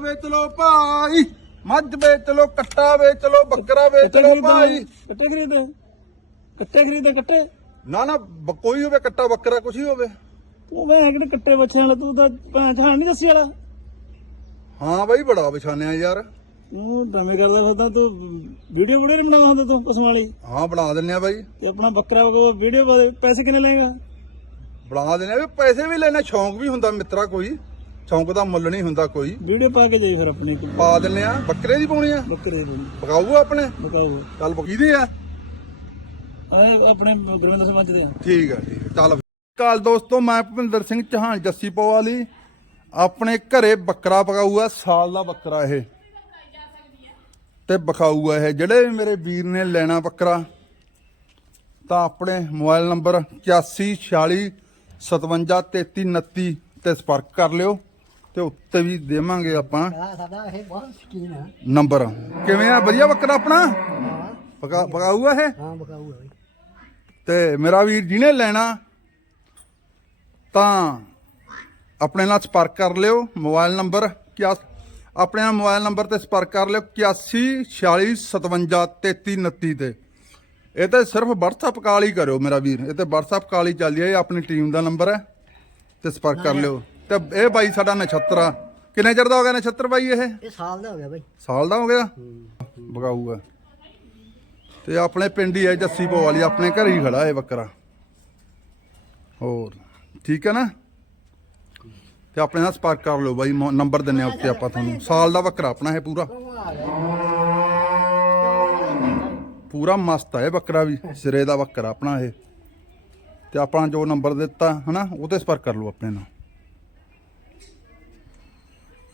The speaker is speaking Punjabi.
ਵੇਚ ਲੋ ਭਾਈ। ਮੱਝ ਵੇਚ ਲੋ ਕੱਟਾ ਵੇਚ ਲੋ ਬੱਕਰਾ ਵੇਚ ਲੋ ਭਾਈ। ਕੱਟੇ ਖਰੀਦੇ ਕੱਟੇ ਖਰੀਦੇ ਕੱਟੇ। ਨਾ ਨਾ ਬ- ਕੋਈ ਹੋਵੇ ਕੱਟਾ ਬੱਕਰਾ ਕੁਛ ਹੀ ਹੋਵੇ। ਤੂੰ ਮੈਂ ਕਿਹੜੇ ਕੱਟੇ ਬੱਚਿਆਂ ਵਾਲਾ ਤੂੰ ਤਾਂ ਭੈਣ ਥਾਂ ਨਹੀਂ ਦੱਸੀ ਵਾਲਾ। ਹਾਂ ਬਾਈ ਬੜਾ ਵਿਛਾਨਿਆ ਯਾਰ। ਤੂੰ ਦਮੇ ਕਰਦਾ ਫਿਰਦਾ ਤੂੰ ਵੀਡੀਓ ਵੀਡੀਓ ਬਣਾਉਂਦਾ ਹੁੰਦਾ ਤੂੰ ਪਸ਼ੂਆਂ ਵਾਲੀ। ਹਾਂ ਬਣਾ ਦਿੰਨੇ ਆ ਬਾਈ। ਤੇ ਆਪਣਾ ਬੱਕਰਾ ਵਗੋ ਵੀਡੀਓ ਪੈਸੇ ਕਿੰਨੇ ਲਏਗਾ? ਬਣਾ ਦਿੰਨੇ ਆ ਵੀ ਪੈਸੇ ਵੀ ਲੈਣੇ ਸ਼ੌਂਕ ਵੀ ਹੁੰਦਾ ਮਿੱਤਰਾ ਕੋਈ। ਸ਼ੌਂਕ ਦਾ ਮੁੱਲ ਨਹੀਂ ਹੁੰਦਾ ਕੋਈ। ਵੀਡੀਓ ਪਾ ਕੇ ਦੇ ਫਿਰ ਆਪਣੀ ਪਾ ਦਿੰਨੇ ਆ। ਬੱਕਰੇ ਦੀ ਪਾਉਣੀ ਆ? ਬੱਕਰੇ ਦੀ ਪਕਾਊ ਆਪਣੇ? ਬਕਾਓ ਚੱਲ ਬਕੀਦੇ ਆ? ਆਪਣੇ ਗੁਰਵਿੰਦਰ ਸਿੰਘ ਮੱਝ ਦੇ ਠੀਕ ਹੈ ਠੀਕ ਚੱਲ। ਕਾਲ ਦੋਸਤੋ ਮੈਂ ਭੁਪਿੰਦਰ ਸਿੰਘ ਚੌਹਾਨ ਜੱਸੀ ਪੋ ਵਾਲੀ ਆਪਣੇ ਘਰੇ ਬੱਕਰਾ ਪਕਾਊ ਆ ਸਾਲ ਦਾ ਬੱਕਰਾ ਇਹ। ਤੇ ਬਖਾਊ ਆ ਇਹ। ਜਿਹੜੇ ਵੀ ਮੇਰੇ ਵੀਰ ਨੇ ਲੈਣਾ ਬੱਕਰਾ ਤਾਂ ਆਪਣੇ ਮੋਬਾਈਲ ਨੰਬਰ 8146 573329 ਤੇ ਸੰਪਰਕ ਕਰ ਲਿਓ। ਤੇ ਉੱਤੇ ਵੀ ਦੇਵਾਂਗੇ ਆਪਾਂ ਆ ਸਾਡਾ ਇਹ ਬਹੁਤ ਸ਼ਕੀਨ ਹੈ ਨੰਬਰ। ਕਿਵੇਂ ਆ? ਵਧੀਆ ਬੱਕਰਾ ਆਪਣਾ? ਪਕਾ ਪਕਾਊ ਆ ਇਹ? ਹਾਂ ਬਕਾਊ ਤੇ ਮੇਰਾ ਵੀਰ ਜਿਹਨੇ ਲੈਣਾ ਤਾਂ ਆਪਣੇ ਨਾਲ ਸੰਪਰਕ ਕਰ ਲਿਓ ਮੋਬਾਈਲ ਨੰਬਰ ਕਿਆ ਆਪਣੇ ਨਾਲ ਮੋਬਾਈਲ ਨੰਬਰ ਤੇ ਸੰਪਰਕ ਕਰ ਲਿਓ 81 46 57 33 29 ਤੇ। ਇਹ ਤੇ ਸਿਰਫ WhatsApp ਕਾਲ ਹੀ ਕਰਿਓ ਮੇਰਾ ਵੀਰ। ਇਹ ਤੇ WhatsApp ਕਾਲ ਹੀ ਚੱਲਦੀ ਹੈ ਇਹ ਆਪਣੀ ਟੀਮ ਦਾ ਨੰਬਰ ਹੈ। ਤੇ ਸੰਪਰਕ ਕਰ ਲਿਓ। ਤੇ ਇਹ ਬਾਈ ਸਾਡਾ ਨਛੱਤਰ ਆ। ਕਿੰਨੇ ਚਿਰ ਦਾ ਹੋ ਗਿਆ ਨਛੱਤਰ ਬਾਈ ਇਹ? ਇਹ ਸਾਲ ਦਾ ਹੋ ਗਿਆ ਬਾਈ। ਸਾਲ ਦਾ ਹੋ ਗਿਆ? ਬਗਾਊਗਾ। ਤੇ ਆਪਣੇ ਪਿੰਡ ਹੀ ਹੈ ਜੱਸੀ ਪੋ ਵਾਲੀ ਆਪਣੇ ਘਰ ਹੀ ਖੜਾ ਹੈ ਬੱਕਰਾ। ਹੋਰ ਠੀਕ ਹੈ ਨਾ? ਤੇ ਆਪਣੇ ਨਾਲ ਸੰਪਰਕ ਕਰ ਲਓ ਬਾਈ ਨੰਬਰ ਦਿੰਨੇ ਆ ਉੱਤੇ ਆਪਾਂ ਤੁਹਾਨੂੰ। ਸਾਲ ਦਾ ਬੱਕਰਾ ਆਪਣਾ ਹੈ ਪੂਰਾ। ਪੂਰਾ ਮਸਤ ਹੈ ਇਹ ਬੱਕਰਾ ਵੀ ਸਿਰੇ ਦਾ ਬੱਕਰਾ ਆਪਣਾ ਇਹ। ਤੇ ਆਪਣਾ ਜੋ ਨੰਬਰ ਦਿੱਤਾ ਹਨਾ ਉਹ ਤੇ ਸੰਪਰਕ ਕਰ ਲਓ ਆਪਣੇ ਨਾਲ।